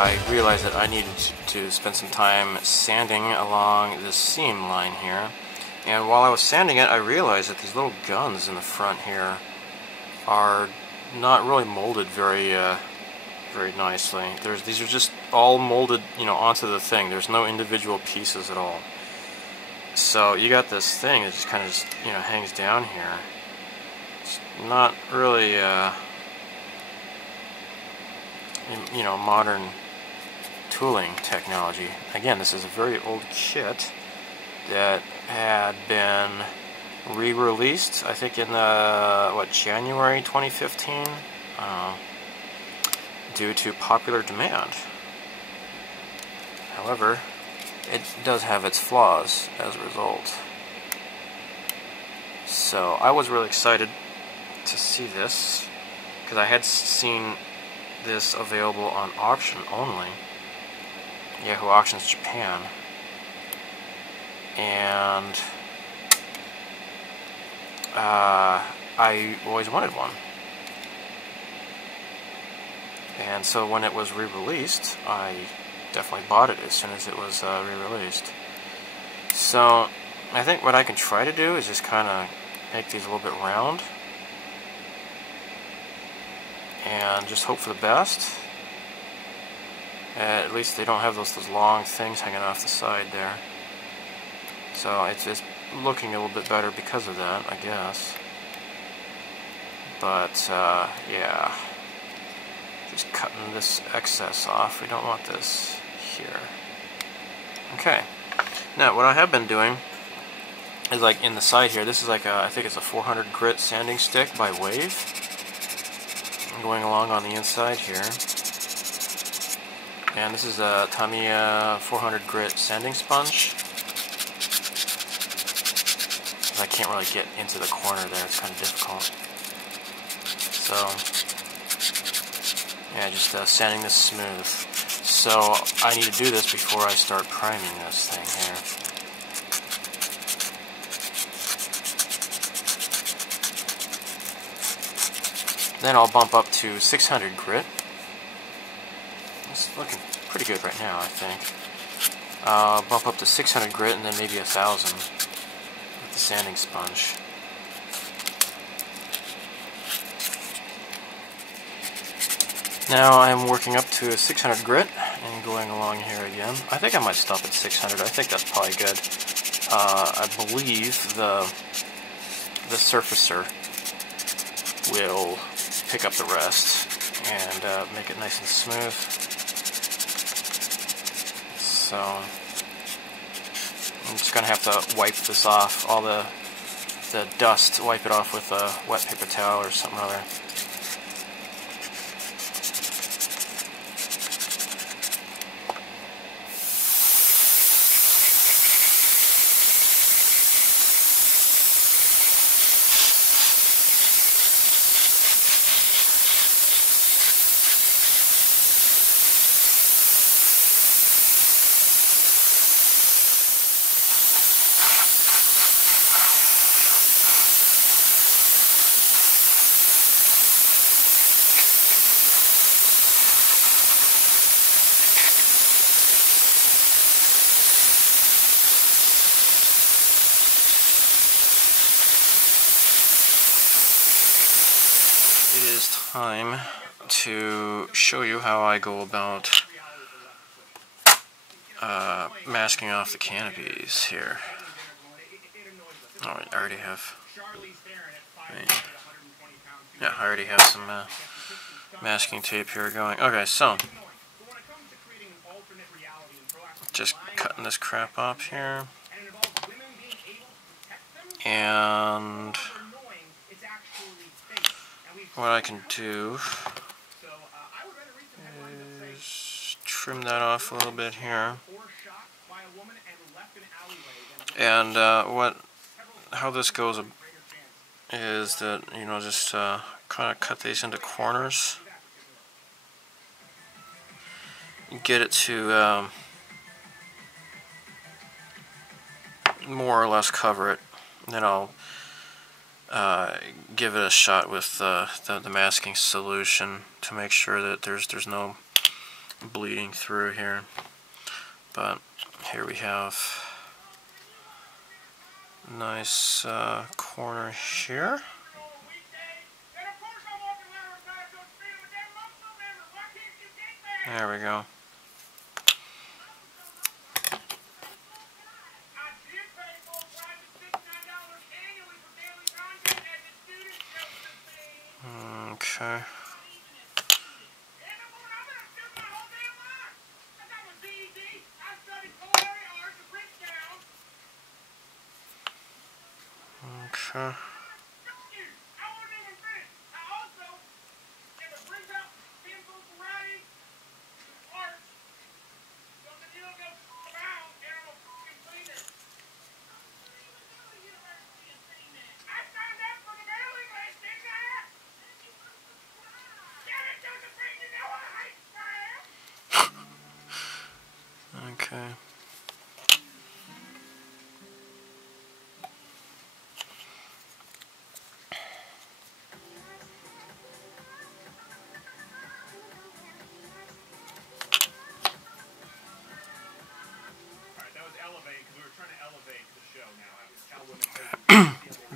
I realized that I needed to spend some time sanding along this seam line here. And while I was sanding it, I realized that these little guns in the front here are not really molded very nicely. These are just all molded, onto the thing. There's no individual pieces at all. So you got this thing that just kind of hangs down here. It's not really, modern tooling technology. Again, this is a very old kit that had been re-released, I think in January 2015, due to popular demand. However, it does have its flaws as a result. So I was really excited to see this, because I had seen this available on auction only. Yahoo Auctions Japan. And I always wanted one. And so when it was re-released, I definitely bought it as soon as it was re-released. So I think what I can try to do is just kind of make these a little bit round and just hope for the best. At least they don't have those long things hanging off the side there. So it's just looking a little bit better because of that, I guess. But yeah, just cutting this excess off. We don't want this here. Okay. Now what I have been doing is, like, in the side here, this is like I think it's a 400 grit sanding stick by Wave. I'm going along on the inside here. And this is a Tamiya 400 grit sanding sponge. I can't really get into the corner there, it's kind of difficult. So, yeah, just sanding this smooth. So, I need to do this before I start priming this thing here. Then I'll bump up to 600 grit. It's looking pretty good right now, I think. Bump up to 600 grit and then maybe 1,000 with the sanding sponge. Now I'm working up to 600 grit and going along here again. I think I might stop at 600. I think that's probably good. I believe the surfacer will pick up the rest and make it nice and smooth. So I'm just going to have to wipe this off, all the dust, wipe it off with a wet paper towel or something or other. It is time to show you how I go about masking off the canopies here. Oh, I already have. Yeah, I already have some masking tape here going. Okay, so just cutting this crap up here, and what I can do is trim that off a little bit here. And how this goes is that, just kind of cut these into corners. Get it to more or less cover it. And then I'll give it a shot with the masking solution to make sure that there's no bleeding through here. But here we have nice corner here. There we go. Okay. Okay. Okay.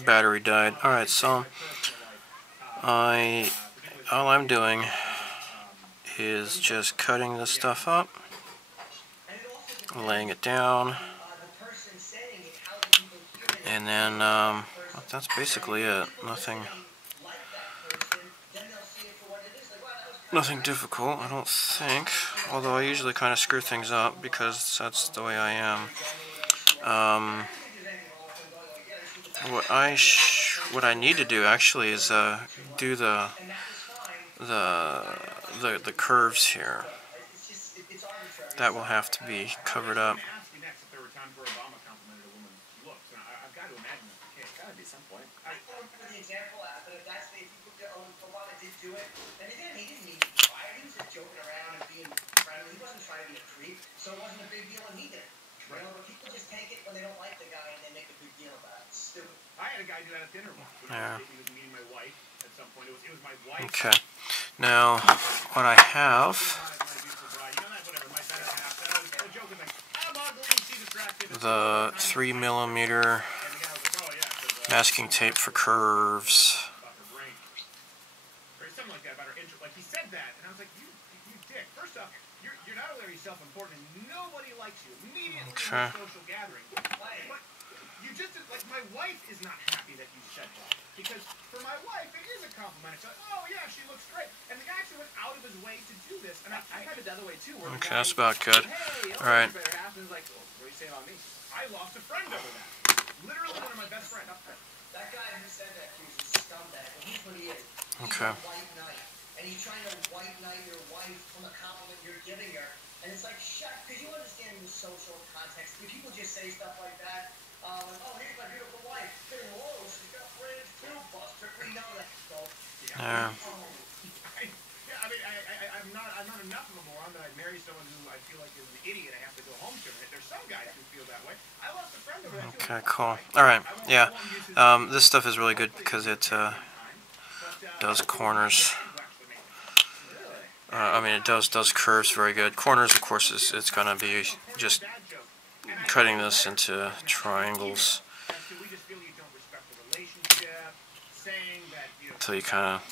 Battery died. Alright, so all I'm doing is just cutting this stuff up, laying it down, and then that's basically it. Nothing difficult, I don't think, although I usually kind of screw things up because that's the way I am. What I need to do actually is do the curves here. That will have to be covered up. So it wasn't a big deal when he did it. You know, but people just take it when they don't like the guy and they make a big deal about it. It's stupid. I had a guy do that at dinner once. Yeah. He was meeting my wife at some point. It was my wife. Okay. Now, what I have, the 3mm masking tape for curves. Something like that about her intro. Like he said that, and I was like, you dick. First off, you're not only self-important, and nobody likes you immediately in a social gathering. But you just like my wife is not happy that you said that because for my wife it is a compliment. It's like, oh yeah, she looks great, and the guy actually went out of his way to do this, and I had it the other way too. Where okay, that's about good. Hey, all right. Like, oh, what are you saying about me? I lost a friend over that. Literally one of my best friends. That guy who said that to you is a scumbag. And he's what he is. Okay. He's a white knight. And he's trying to white knight your wife from a compliment you're giving her. And it's like, shut, because you understand the social context. When people just say stuff like that, oh, here's my beautiful wife. Whoa, she's got brains too, Buster. We know that. So, yeah. I mean, I'm not enough of a moron that I'd marry someone who I feel like is an idiot. I have to go home to her. There's some guys who feel that way. I lost a friend over that. Okay, cool. Alright, yeah. This stuff is really good because it does corners. I mean, it does curves very good. Corners, of course, it's going to be just cutting this into triangles until you kind of...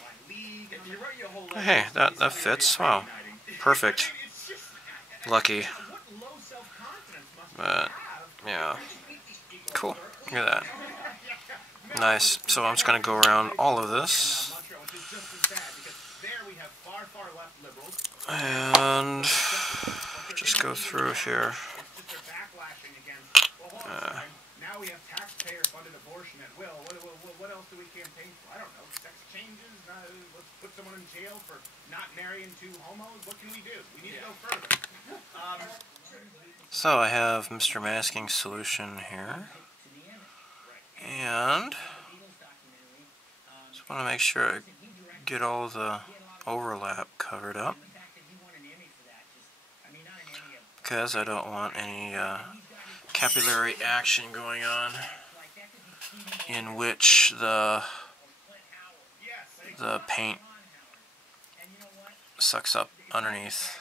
Hey, that fits. Wow, perfect. Lucky. But, yeah. Cool. Look at that. Nice. So I'm just going to go around all of this. And just go through here. Now we have taxpayer-funded abortion at will. What else do we campaign for? I don't know. Sex changes? Let's put someone in jail for not marrying two homos? What can we do? We need to go further. So I have Mr. Masking solution here. And just want to make sure I get all the overlap covered up, because I don't want any capillary action going on in which the paint sucks up underneath.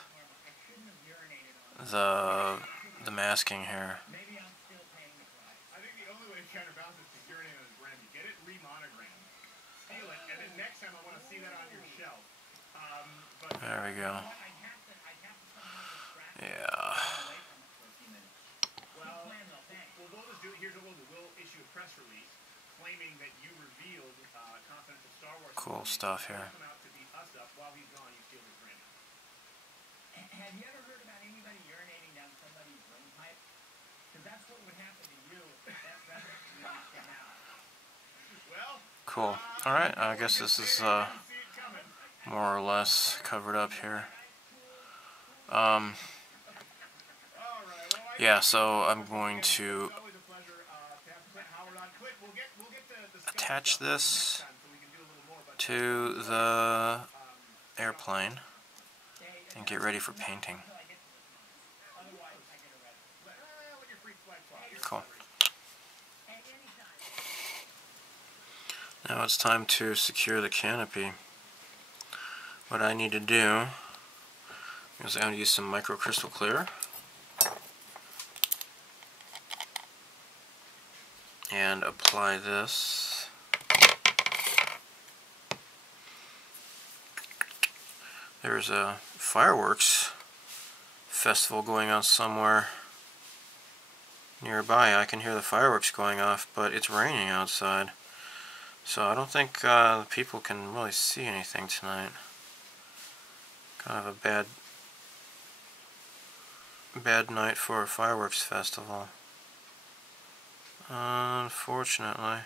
the masking here. I think the only way to counterbalance is to urinate on his brand. You get it remonogrammed, steal it, and then next time I want to see that on your shelf. There we go. Yeah. Well, we'll just do it. Here's what we'll do. We'll issue a press release claiming that you revealed confidential Star Wars. Cool stuff here. Come out to beat us up while he's gone. You steal his brand. Have you ever heard about anybody urinating down somebody's windpipe? Because that's what would happen to you if that resident came out. Well, cool. Alright, I guess this is more or less covered up here. Yeah, so I'm going to attach this to the airplane and get ready for painting. Cool. Now it's time to secure the canopy. What I need to do is I'm going to use some microcrystal clear and apply this. There's a fireworks festival going on somewhere nearby. I can hear the fireworks going off, but it's raining outside, so I don't think people can really see anything tonight. Kind of a bad night for a fireworks festival, unfortunately.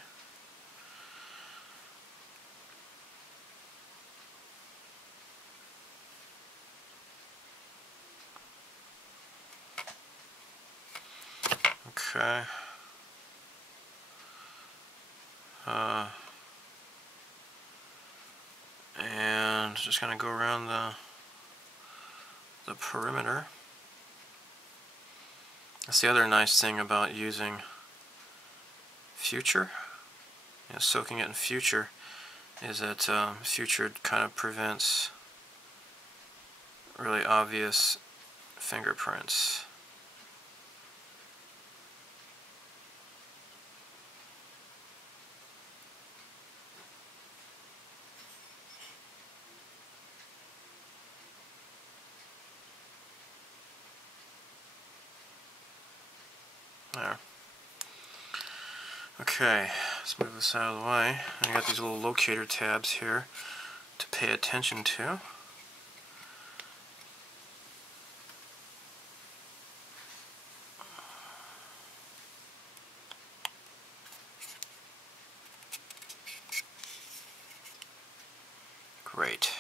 Okay. And just gonna go around the perimeter. That's the other nice thing about using Future, soaking it in Future, is that Future kind of prevents really obvious fingerprints. There. Okay, let's move this out of the way. I got these little locator tabs here to pay attention to. Great.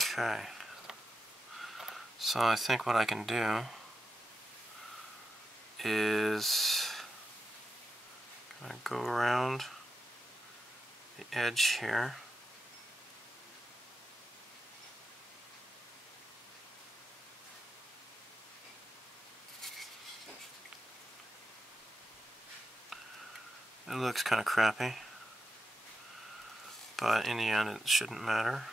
Okay. So I think what I can do is go around the edge here. It looks kind of crappy, but in the end it shouldn't matter.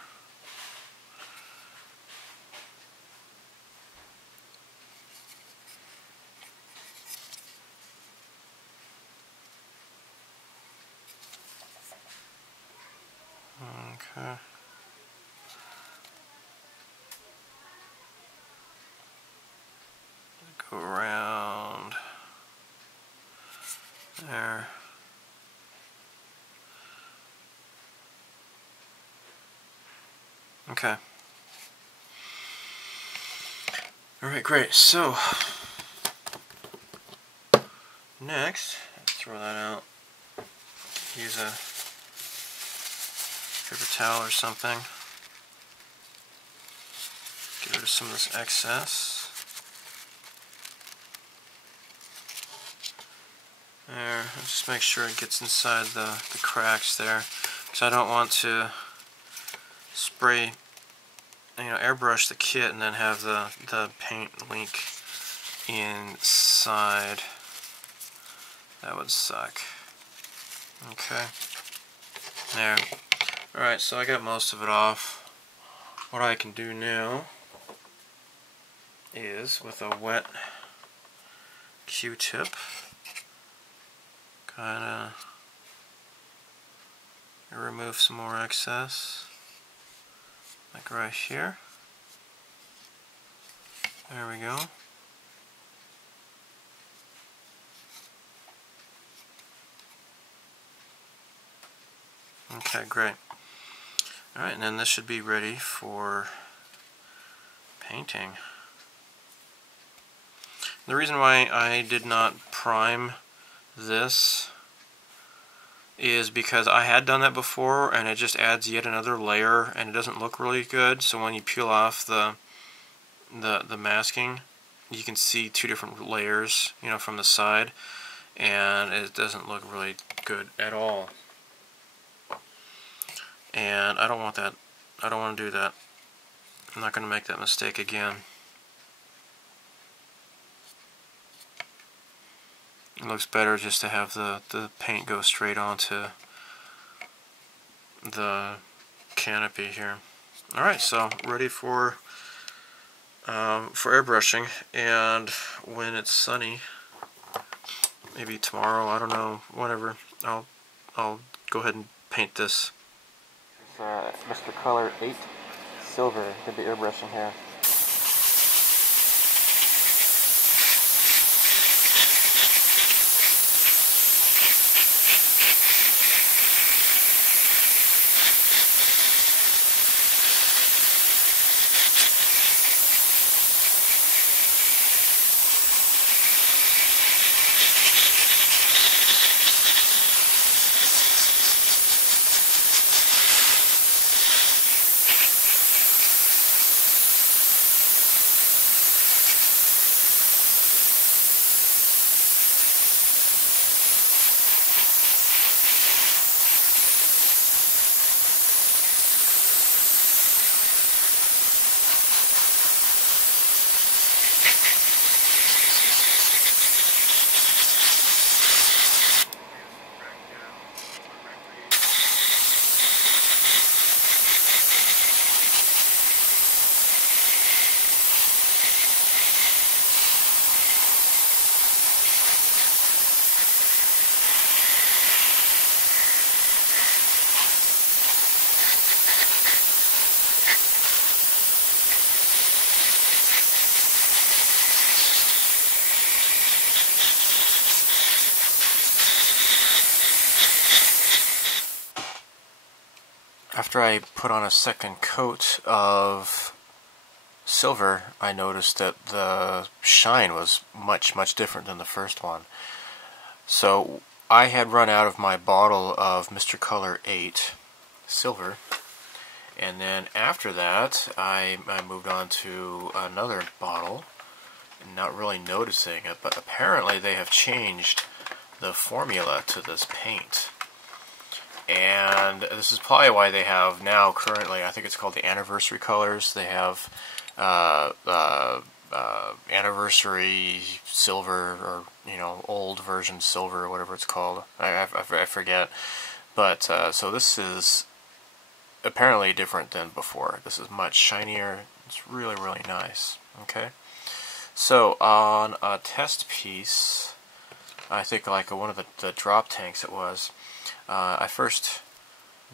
Okay. Go around there. Okay. Alright, great. So, next, let's throw that out. Use a paper towel or something. Get rid of some of this excess. There, just make sure it gets inside the cracks there, because I don't want to spray, airbrush the kit and then have the paint leak inside. That would suck. Okay. There. Alright, so I got most of it off. What I can do now is with a wet Q-tip, kind of remove some more excess, like right here. There we go. Okay, great. Alright, and then this should be ready for painting. The reason why I did not prime this is because I had done that before and it just adds yet another layer and it doesn't look really good. So when you peel off the masking, you can see two different layers, you know, from the side, and it doesn't look really good at all. And I don't want that. I don't want to do that. I'm not going to make that mistake again. It looks better just to have the paint go straight onto the canopy here. Alright, so ready for airbrushing, and when it's sunny, maybe tomorrow, I don't know, whatever, I'll go ahead and paint this. Mr. Color 8 Silver did the airbrushing here. After I put on a second coat of silver, I noticed that the shine was much different than the first one. So I had run out of my bottle of Mr. Color 8 Silver, and then after that I moved on to another bottle, not really noticing it, but apparently they have changed the formula to this paint. And this is probably why they have now, currently, I think it's called the anniversary colors. They have anniversary silver, or, you know, old version silver, or whatever it's called. I forget. But, so this is apparently different than before. This is much shinier. It's really nice. Okay? So, on a test piece, I think like one of the drop tanks it was, I first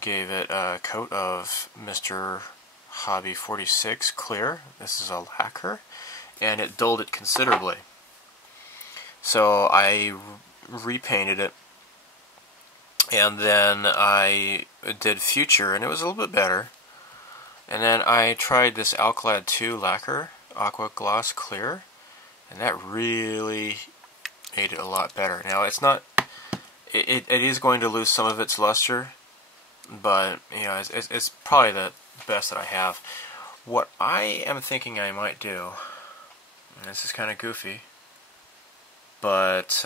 gave it a coat of Mr. Hobby 46 Clear. This is a lacquer, and it dulled it considerably. So I repainted it, and then I did Future, and it was a little bit better. And then I tried this Alclad 2 lacquer, Aqua Gloss Clear, and that really made it a lot better. Now it's not. It is going to lose some of its luster, but you know, it's probably the best that I have. What I am thinking I might do, and this is kind of goofy, but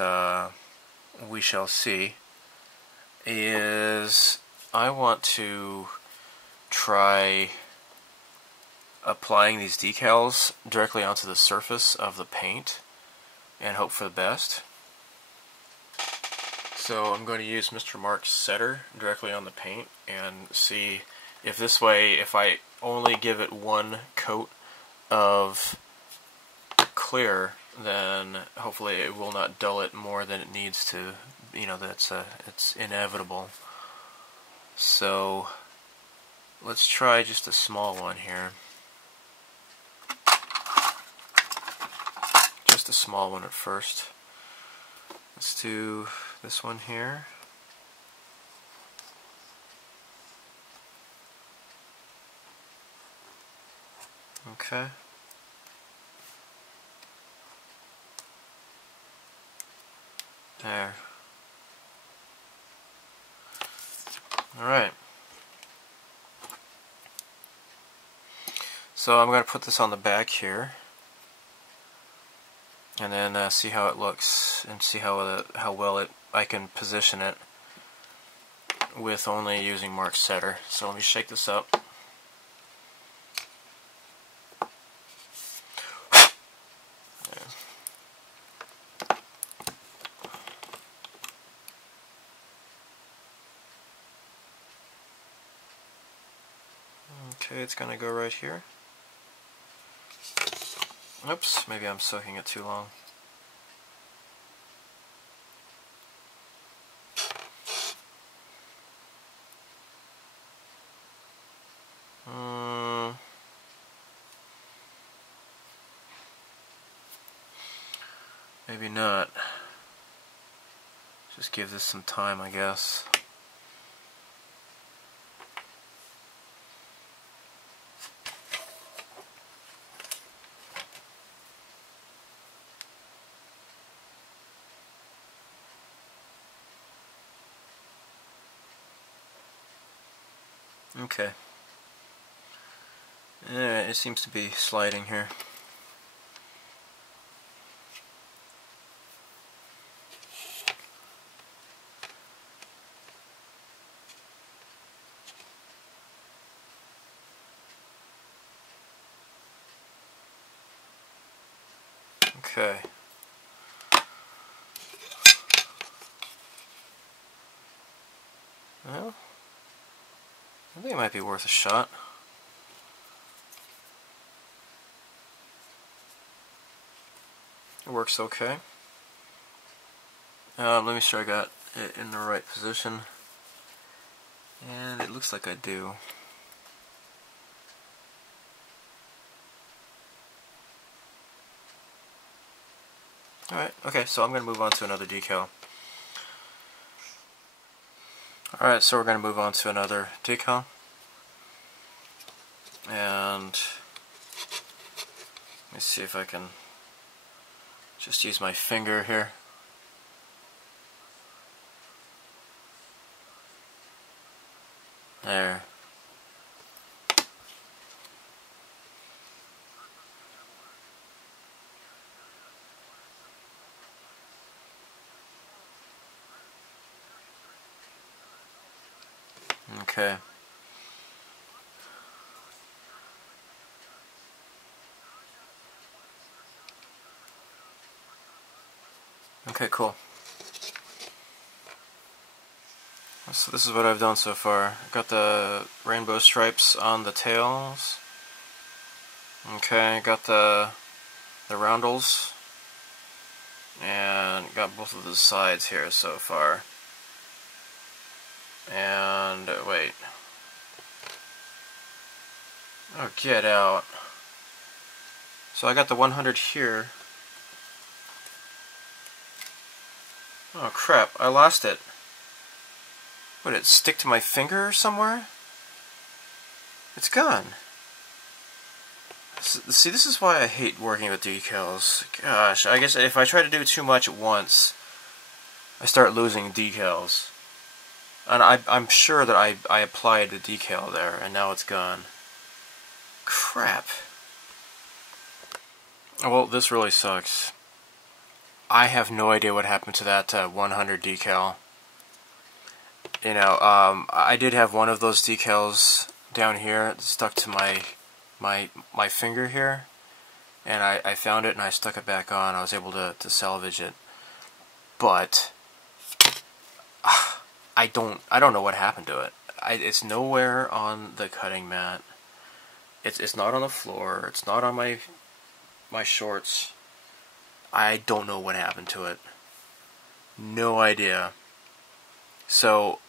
we shall see, is I want to try applying these decals directly onto the surface of the paint and hope for the best. So I'm going to use Mr. Mark's setter directly on the paint and see if this way, if I only give it one coat of clear, then hopefully it will not dull it more than it needs to. You know, it's inevitable. So let's try just a small one here. Just a small one at first. Let's do this one here. Okay. There. Alright. So I'm going to put this on the back here, and then see how it looks, and see how well I can position it with only using Mark Setter. So let me shake this up. Okay, it's going to go right here. Oops, maybe I'm soaking it too long. Maybe not. Just give this some time, I guess. Okay. It seems to be sliding here. Okay. Well, I think it might be worth a shot. It works okay. Let me make sure I got it in the right position. And it looks like I do. Alright, okay, so I'm going to move on to another decal. Alright, so we're going to move on to another decal. And let me see if I can just use my finger here. There. Okay. Okay, cool. So this is what I've done so far. I've got the rainbow stripes on the tails. Okay, got the roundels. And got both of the sides here so far. And wait. Oh, get out. So I got the 100 here. Oh crap, I lost it. Would it stick to my finger somewhere? It's gone. See, this is why I hate working with decals. Gosh, I guess if I try to do too much at once, I start losing decals. And I'm sure that I applied the decal there, and now it's gone. Crap. Well, this really sucks. I have no idea what happened to that 100 decal. You know, I did have one of those decals down here stuck to my finger here, and I found it and I stuck it back on. I was able to salvage it, but I don't know what happened to it. It's nowhere on the cutting mat. It's not on the floor. It's not on my shorts. I don't know what happened to it. No idea. So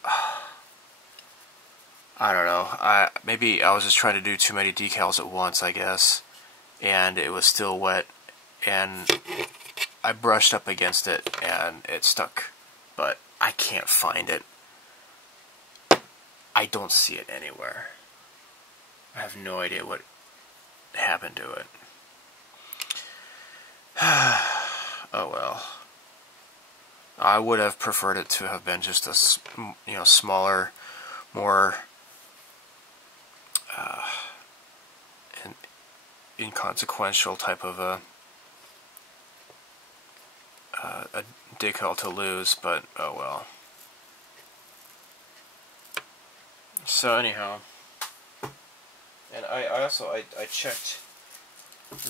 I don't know. Maybe I was just trying to do too many decals at once, I guess, and it was still wet, and I brushed up against it and it stuck, but I can't find it. I don't see it anywhere. I have no idea what happened to it. Oh well. I would have preferred it to have been just a smaller, more inconsequential type of a decal to lose, but oh well. So anyhow, and I also checked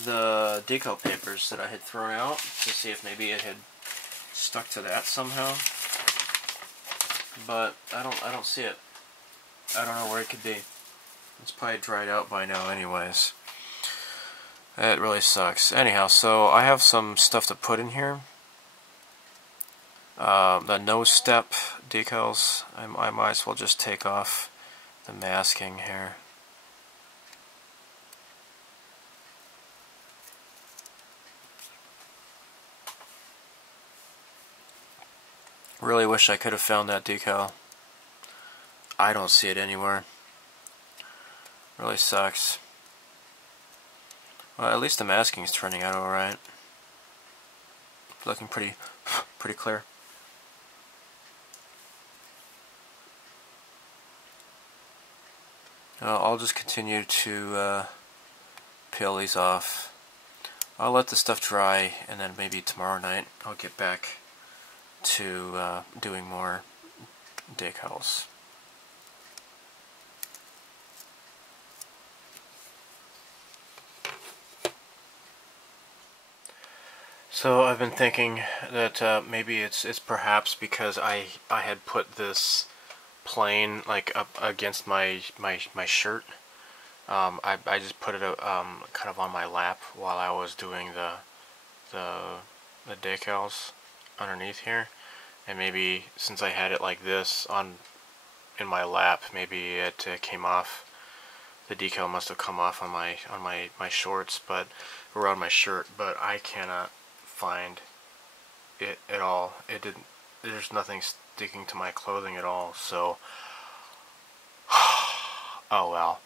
the decal papers that I had thrown out to see if maybe it had stuck to that somehow, but I don't see it. I don't know where it could be. It's probably dried out by now anyways. It really sucks. Anyhow, so I have some stuff to put in here. The no step decals, I might as well just take off the masking here. Really wish I could have found that decal. I don't see it anywhere. Really sucks. Well, at least the masking's turning out alright. Looking pretty clear. I'll just continue to peel these off. I'll let the stuff dry, and then maybe tomorrow night I'll get back to doing more decals. So I've been thinking that maybe it's perhaps because I had put this plane like up against my shirt. I just put it kind of on my lap while I was doing the decals underneath here, and maybe since I had it like this in my lap, maybe it came off. The decal must have come off on my shorts, but around my shirt, but I cannot find it at all. It didn't. There's nothing sticking to my clothing at all. So, oh well.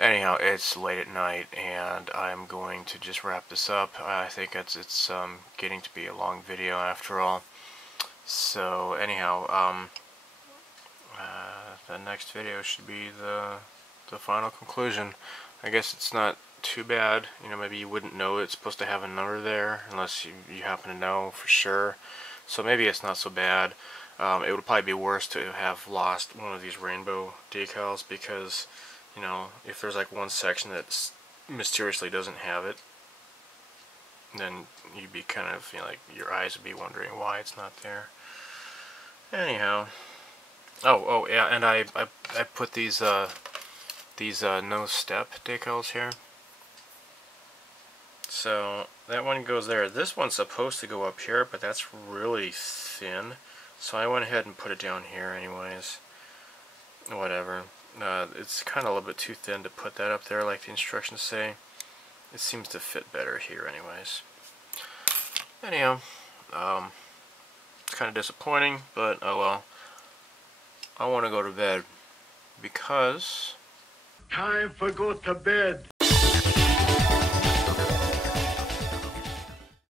Anyhow, it's late at night, and I'm going to just wrap this up. I think it's getting to be a long video after all. So anyhow, the next video should be the final conclusion. I guess it's not too bad. You know, maybe you wouldn't know it's supposed to have a number there unless you happen to know for sure. So maybe it's not so bad. It would probably be worse to have lost one of these rainbow decals, because you know, if there's like one section that mysteriously doesn't have it, then you'd be kind of, you know, like your eyes would be wondering why it's not there. Anyhow, oh yeah, and I put these no step decals here. So that one goes there. This one's supposed to go up here, but that's really thin. So I went ahead and put it down here anyways. Whatever. It's kind of a little bit too thin to put that up there like the instructions say. It seems to fit better here anyways. Anyhow, it's kind of disappointing, but oh well. I want to go to bed because... Time for go to bed.